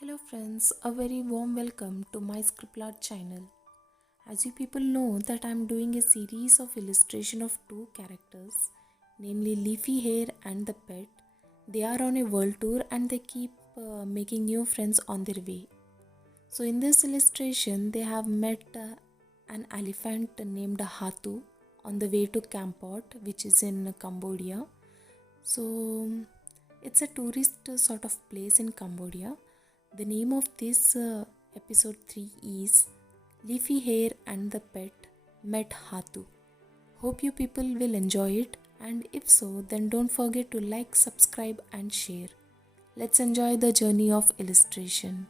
Hello friends, a very warm welcome to my Scriptart channel. As you people know that I am doing a series of illustration of two characters, namely Leafy Hair and the pet. They are on a world tour and they keep making new friends on their way. So in this illustration, they have met an elephant named Hatu on the way to Kampot, which is in Cambodia. So it's a tourist sort of place in Cambodia. The name of this episode 3 is Leafy Hair and the Pet Met Hatu. Hope you people will enjoy it, and if so, then don't forget to like, subscribe, and share. Let's enjoy the journey of illustration.